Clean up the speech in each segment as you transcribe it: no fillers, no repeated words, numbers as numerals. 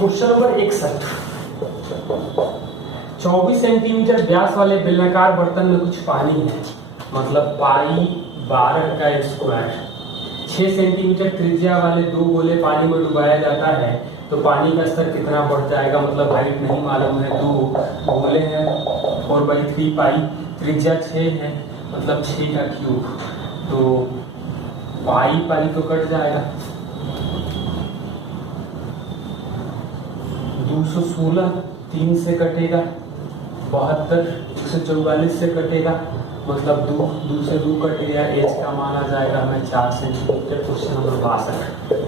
Question number 61। 24 centimetre व्यास वाले बेलनाकार बर्तन में कुछ पानी है, मतलब पाई 12 का स्क्वायर। 6 सेंटीमीटर त्रिज्या वाले 2 गोले पानी में डुबाया जाता है तो पानी का स्तर कितना बढ़ जाएगा, मतलब हाइट नहीं मालूम है। 2 गोले हैं 4/3 पाई, त्रिज्या 6 है, मतलब 6 का क्यूब। तो पाई पाई तो कट जाएगा, 216 3 से कटेगा, 72 144 से कटेगा, मतलब 2 से 2 कट गया। एच का माना जाएगा हमें 4 सेंटीमीटर। Question number 62।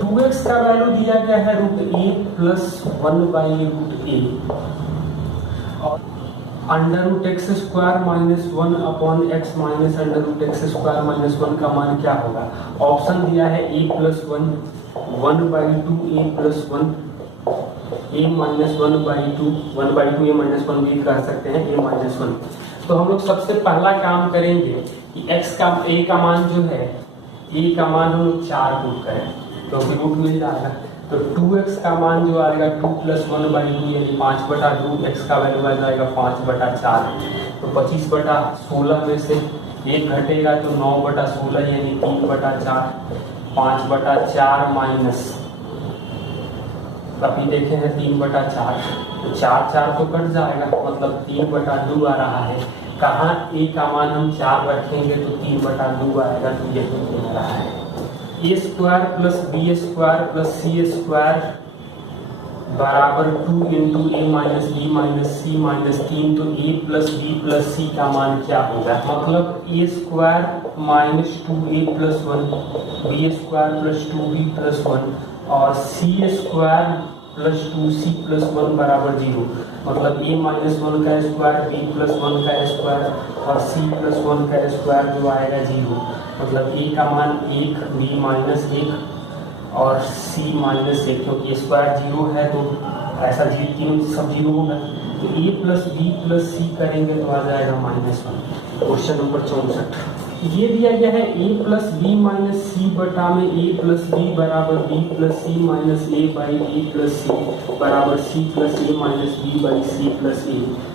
2x का वैल्यू दिया गया है √a + 1/√a और √x² - 1/x - √x² - 1 का मान क्या होगा। ऑप्शन दिया है a + 1 1/2 a + 1 a - 1/2 1/2 a - 1 भी कर सकते हैं, a - 1। तो हम लोग सबसे पहला काम करेंगे कि x का a का मान जो है, a का मान हम लोग 4 पुट करें क्योंकि रूट मिल जाएगा। तो 2x का मान जो आएगा 2 + 1/2 यानी 5/2, x का वैल्यू आ जाएगा 5/4। तो 25/16 में से 1 घटेगा तो 9/16 यानी 3/4। 5/4 माइनस अभी देखे हैं 3/4, तो 4 तो कट जाएगा, मतलब 3/2 आ रहा है। कहाँ a का मान हम 4 रखेंगे तो 3/2 आएगा, तो यही मिल रहा है। a² + b² + c² बराबर 2 × a - b - c - 3। तो a + b + c का मान क्या होगा, मतलब a² - 2a + 1 b² + 2b + 1 और c² + 2c + 1 बराबर 0, मतलब a - 1 का स्क्वायर, b + 1 का स्क्वायर और c + 1 का स्क्वायर जो आएगा 0, मतलब a का मान 1, b - 1 और c - 1, क्योंकि स्क्वायर 0 है तो ऐसा तीनों सब 0 होगा। तो a + b + c करेंगे तो आ जाएगा -1। Question number 64। ये दिया गया है a + b - c बटा में a + b बराबर b + c - a/b + c बराबर c + a - b/c + a।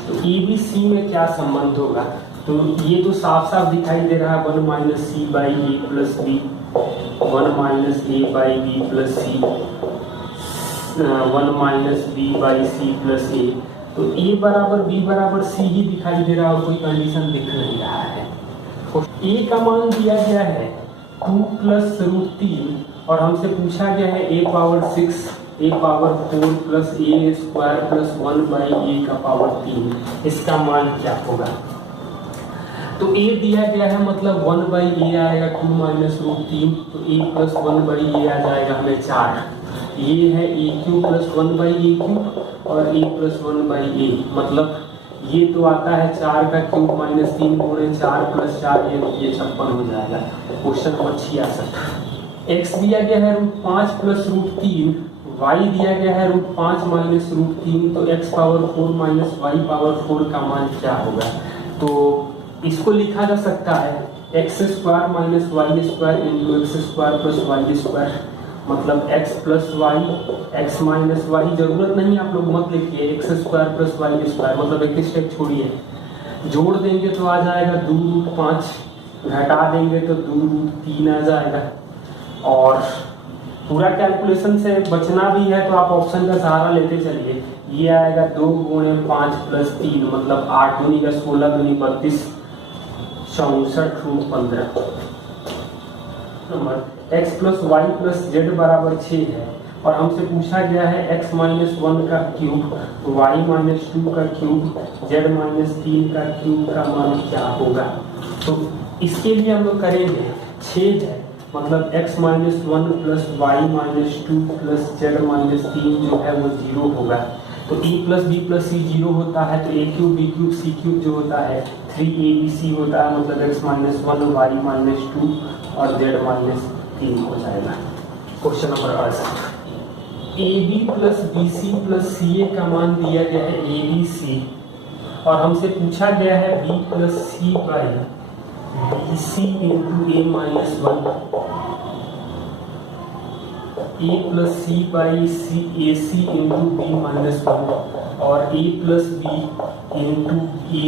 तो a b c में क्या संबंध होगा, तो ये तो साफ साफ दिखाई दे रहा है 1 - c/a + b 1 - a/b + c 1 - b/c + a। तो a बराबर b बराबर c ही दिखाई दे रहा है और कोई कंडीशन दिख नहीं रहा है। a का मान दिया गया है 2 + √3 और हमसे पूछा गया है a power 6 a power 4 + a² + 1/a⁴ इसका मान क्या होगा। तो a दिया गया है, मतलब 1/a आएगा 2 - √3, तो a + 1/a आ जाएगा हमें 4। ये है a³ + 1/a³ और a + 1/a, मतलब ये तो आता है 4 का क्यूब -3 × 4 + 4 ये 56 हो जाएगा। Question number 66। x दिया गया है √5 + √3, y दिया गया है √5 - √3, तो x पावर 4 - y पावर 4 का मान क्या होगा। तो इसको लिखा जा सकता है x² - y² × x² + y², मतलब x + y x - y जरूरत नहीं, आप लोग मत लिखिए, x² + y², मतलब एक स्टेप छोड़िए, जोड़ देंगे तो आ जाएगा 2√5, घटा देंगे तो 2√3 आ जाएगा। और पूरा कैलकुलेशन से बचना भी है तो आप ऑप्शन का सहारा लेते चलिए। ये आएगा 2 × 5 + 3, मतलब 8 दूनी का 16 दूनी 32 64√15। नंबर x + y + z बराबर 6 है और हमसे पूछा गया है x - 1 का क्यूब, y - 2 का क्यूब, z - 3 का क्यूब का मान क्या होगा। तो इसके लिए हम लोग करेंगे 6 है, मतलब x - 1 + y - 2 + z - 3 जो है वो 0 होगा। तो a + b + c 0 होता है, तो a³ b³ c³ जो होता है 3abc होता है, मतलब x - 1 y - 2 और z - 3 हो जाएगा। Question number 68। AB + BC + CA का मान दिया गया है ABC और हमसे पूछा गया है B + C/BC × a - 1 A plus C by C A C into B minus one और A plus B into A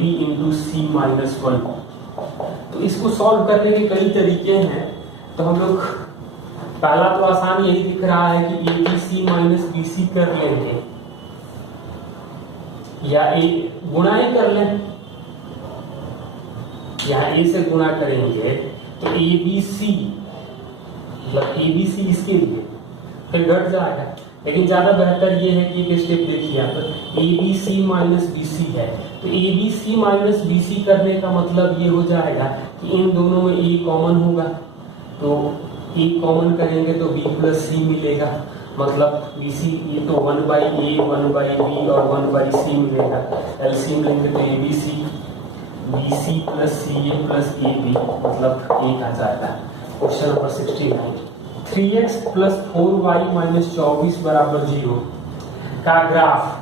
B into C minus one. तो इसको सॉल्व करने के कई तरीके हैं। तो हम लोग पहला तो आसान यही दिख रहा है कि A B C minus B C कर लेंगे या ए गुणा ही कर लें, यहाँ ए से गुणा करेंगे तो ए बी सी मतलब ए बी सी इसके लिए फिर घट जाएगा। लेकिन ज्यादा बेहतर ये है कि एक स्टेप देखिए आप, A B C minus B C है तो A B C minus B C करने का मतलब ये हो जाएगा कि इन दोनों में ए कॉमन होगा, तो ए कॉमन करेंगे तो बी प्लस सी मिलेगा, मतलब बी सी ये तो 1 बाई ए 1 बाई बी और 1 बाई सी मिलेगा। एलसीएम लेंगे तो A B C plus C A plus A B मतलब 1 आ जाएगा। Question number 69, 3x plus 4y minus 24 बराबर 0 का ग्राफ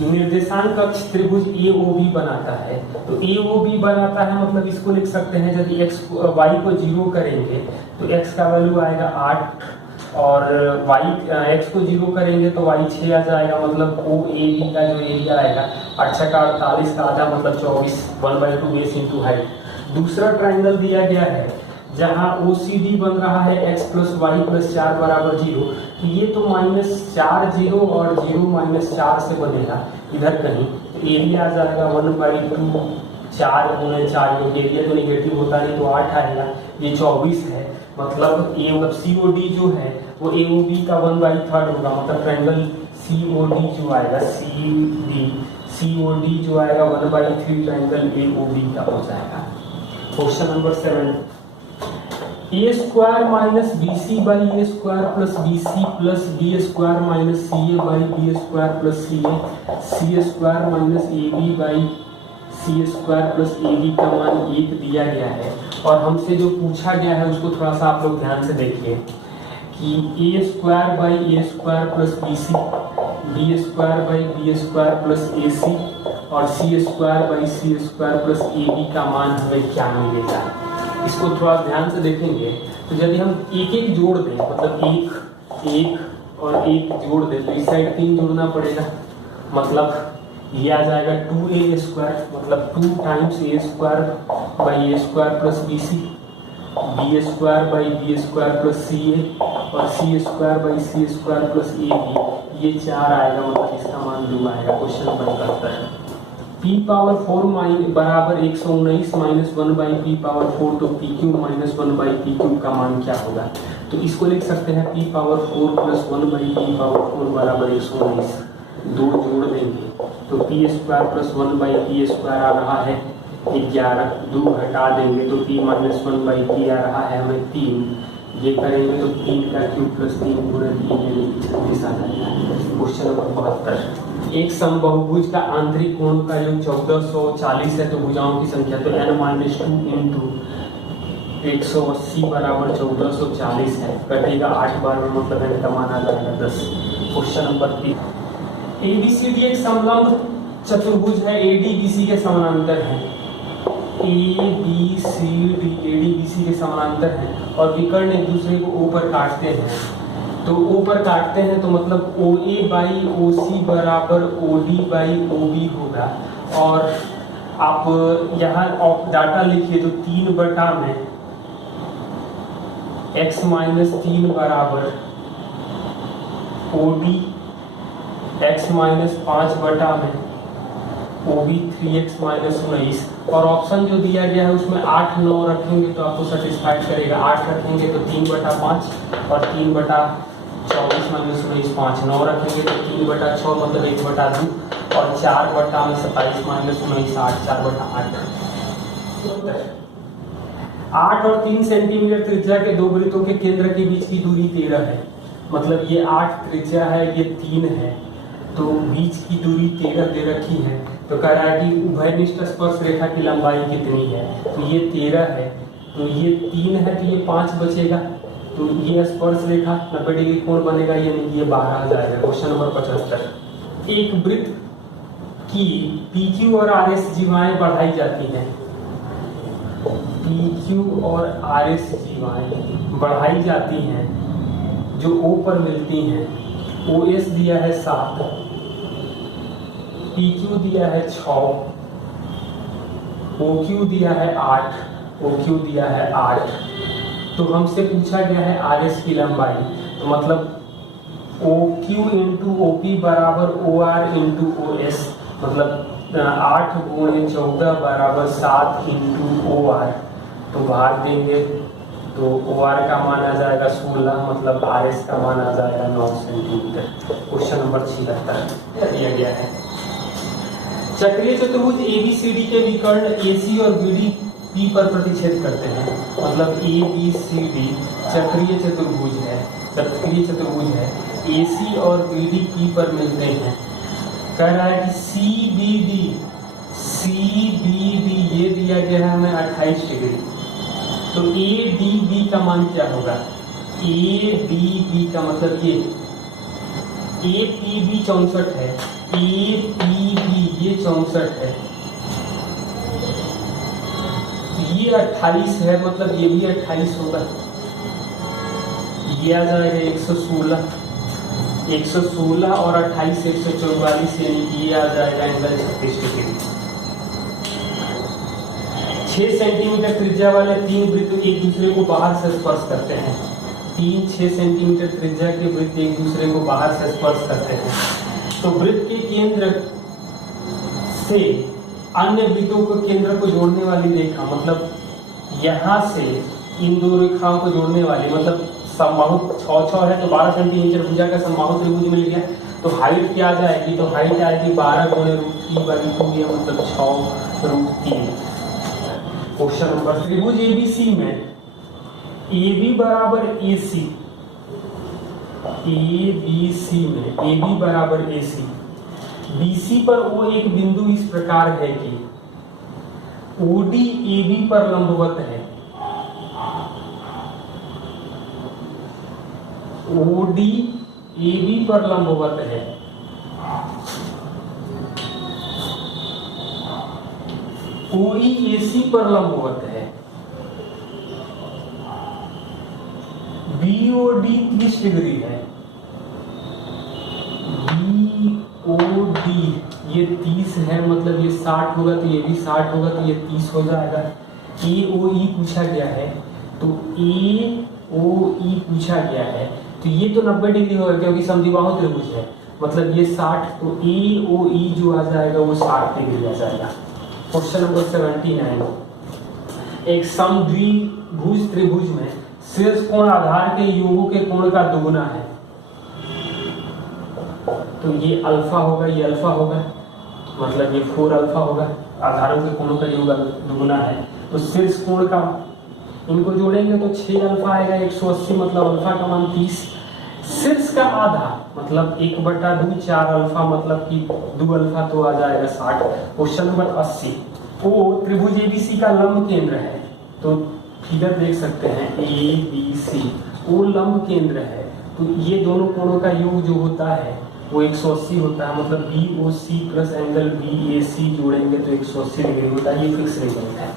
निर्देशांक अक्ष त्रिभुज AOB बनाता है। तो AOB बनाता है मतलब इसको लिख सकते हैं, यदि y को 0 करेंगे तो x का वैल्यू आएगा 8 और x को 0 करेंगे तो y 6 आ जाएगा, मतलब OAB का जो एरिया आएगा 8 का 48 का आधा मतलब 24 1/2 बेस इंटू हाइट। दूसरा ट्राइंगल दिया गया है जहां OCD बन रहा है x प्लस वाई प्लस 4 बराबर 0, तो ये तो -4 0 और 0 -4 से बनेगा इधर कहीं, तो एरिया आ जाएगा 1/2 4 गुणे 4 क्योंकि एरिया तो निगेटिव होता नहीं तो 8 आएगा, ये 24 है, मतलब COD जो है वो AOB का 1/3 होगा, मतलब ट्रायंगल COD जो आएगा COD जो आएगा 1/3 ट्रायंगल AOB का हो जाएगा। Question number 7, A square minus B C by A square plus B C plus B square minus C A by B square plus C square minus A B by C square plus A B का मान 1 दिया गया है। और हमसे जो पूछा गया है उसको थोड़ा सा आप लोग ध्यान से देखिए कि A square by A square plus B square by B square plus A C और C square by C square plus A B का मान हमें क्या मिलेगा, इसको थोड़ा ध्यान से देखेंगे। तो यदि हम एक एक जोड़ दें, मतलब एक और एक जोड़ दें तो इस साइड 3 जोड़ना पड़ेगा, मतलब ये आ जाएगा 2a स्क्वायर, मतलब 2 times a square by a square plus B square by B square plus C A और C square by C square plus A B, ये 4 आएगा, मतलब इसका मान 2 आएगा। क्वेश्चन नंबर 71, p पावर 4 बराबर 119 माइनस 1 बाई पी पावर 4, तो P cube minus 1 by P cube का मान क्या होगा, तो इसको लिख सकते हैं p power 4 plus 1 by P power 4 बराबर 119, 2 जोड़ देंगे तो P square plus 1 by P square आ रहा है 11, 2 हटा देंगे तो p माइनस 1 बाई पी आ रहा है हमें 3, ये करेंगे तो 3 का क्यूब प्लस 3 गुणे 3 यानी 36 आ जाएगा। क्वेश्चन नंबर 72, एक समबाहुभुज का आंतरिक कोण का योग 1440 है, तो भुजाओं की संख्या तो n-2 इंटू 180 बराबर 1440 है, कटेगा 8 बार में, मतलब n का मान आ जाएगा 10। क्वेश्चन नंबर 3, ABCD एक समलंब चतुर्भुज है, ADBC के समानांतर है, ADBC के समानांतर है और विकर्ण एक दूसरे को O पर काटते हैं, तो O पर काटते हैं तो मतलब OA बाई OC बराबर OD बाई OB होगा। और आप यहाँ डाटा लिखिए तो 3 बटा में x माइनस 3 बराबर OD, x माइनस 5 बटा में OB 3x माइनस 19, और ऑप्शन जो दिया गया है उसमें 8 9 रखेंगे तो आपको सेटिस्फाइड करेगा, 8 रखेंगे तो 3 बटा 5 और 3 बटा 24 माइनस 19 5, 9 रखेंगे तो 3 बटा 6 मतलब 1 बटा 2 और 4 बटा में 27 माइनस 19 8, 4 बटा 8 और 3 सेंटीमीटर त्रिज्या के दो वृत्तों के केंद्र के बीच की दूरी 13 है, मतलब ये 8 त्रिज्या है ये 3 है, तो बीच की दूरी 13 दे रखी है। तो कह रहा है कि उभयनिष्ठ स्पर्श रेखा की लंबाई कितनी है, तो ये 13 है, तो ये 3 है तो ये 5 बचेगा, तो ये स्पर्श रेखा 90 डिग्री कोण बनेगा, यानी ये 12 आ जाएगा। क्वेश्चन नंबर 75, एक वृत्त की PQ और RS जीवाएं बढ़ाई जाती हैं, PQ और RS जीवाएं बढ़ाई जाती हैं जो O पर मिलती हैं। OS दिया है 7, PQ दिया है 6, OQ दिया है 8, OQ दिया है 8। तो हमसे पूछा गया है RS की लंबाई, तो मतलब OQ इंटू OP बराबर OR इंटू OS, मतलब 8 गुणे 14 बराबर 7 इंटू OR। तो भाग देंगे तो OR का मान आ जाएगा 16, मतलब RS का मान आ जाएगा 9 सेंटीमीटर। क्वेश्चन नंबर 76 दिया गया है। चक्रीय चतुर्भुज ABCD के विकर्ण AC और BD P पर प्रतिच्छेद करते हैं, मतलब ABCD चक्रीय चतुर्भुज है, AC और BD P पर मिलते हैं। कह रहा है कि CBD ये दिया गया है हमें 28 डिग्री, तो ADB का मान क्या होगा? ADB का मतलब ये APB 64 है, APB ये 64 है, ये 28 है, मतलब ये भी 28 होगा। ये आ जाएगा 116 और 28 144, यानी कि ये आ जाएगा एंगल 36 डिग्री। 6 सेंटीमीटर त्रिज्या वाले 3 वृत्त एक दूसरे को बाहर से स्पर्श करते हैं। 6 सेंटीमीटर त्रिज्या के वृत्त एक दूसरे को बाहर से स्पर्श करते हैं। तो वृत्त के केंद्र से अन्य वृत्तों को केंद्र को जोड़ने वाली रेखा, मतलब यहाँ से इन दो रेखाओं को जोड़ने वाली, मतलब समबाहु 6 है तो 12 सेंटीमीटर भुजा का समबाहु त्रिभुज मिल गया। तो हाइट क्या आ जाएगी? तो हाइट आएगी 12 गुणे √3/2, मतलब 6√3। क्वेश्चन नंबर, त्रिभुज ABC में AB बराबर AC, ABC में AB बराबर AC, BC पर O एक बिंदु इस प्रकार है कि OD AB पर लंबवत है, OD AB पर लंबवत है, OE AC पर लंबवत है, BOD 30 डिग्री है, BOD ये 30 है, मतलब ये 60 होगा, तो ये भी 60 होगा, तो ये 30 हो जाएगा। AOE पूछा गया है, तो AOE पूछा गया है, तो ये तो 90 डिग्री होगा क्योंकि समद्विबाहु त्रिभुज है, मतलब ये 60, तो AOE जो आ जाएगा वो 60 डिग्री आ जाएगा। क्वेश्चन नंबर 79, एक समद्विभुज त्रिभुज में शीर्ष कोण आधार के योगों के कोण का दुगुना है, तो ये अल्फा होगा, ये अल्फा होगा, मतलब ये 4 अल्फा होगा। आधारों के कोणों का योग दुगुना है, तो शीर्ष कोण का इनको जोड़ेंगे तो 6 अल्फा आएगा, 180, मतलब अल्फा का मान 30। शीर्ष का आधा मतलब 1/2 4 अल्फा, मतलब कि 2 अल्फा, तो आ जाएगा 60। क्वेश्चन नंबर 80, ओ त्रिभुज ABC का लंब केंद्र है, तो फिगर देख सकते हैं ABC, वो लंब केंद्र है, तो ये दोनों कोणों का योग जो होता है वो 180 होता है, मतलब BOC प्लस एंगल BAC जोड़ेंगे तो 180 डिग्री होता है। ये फिक्स रिजल्ट है।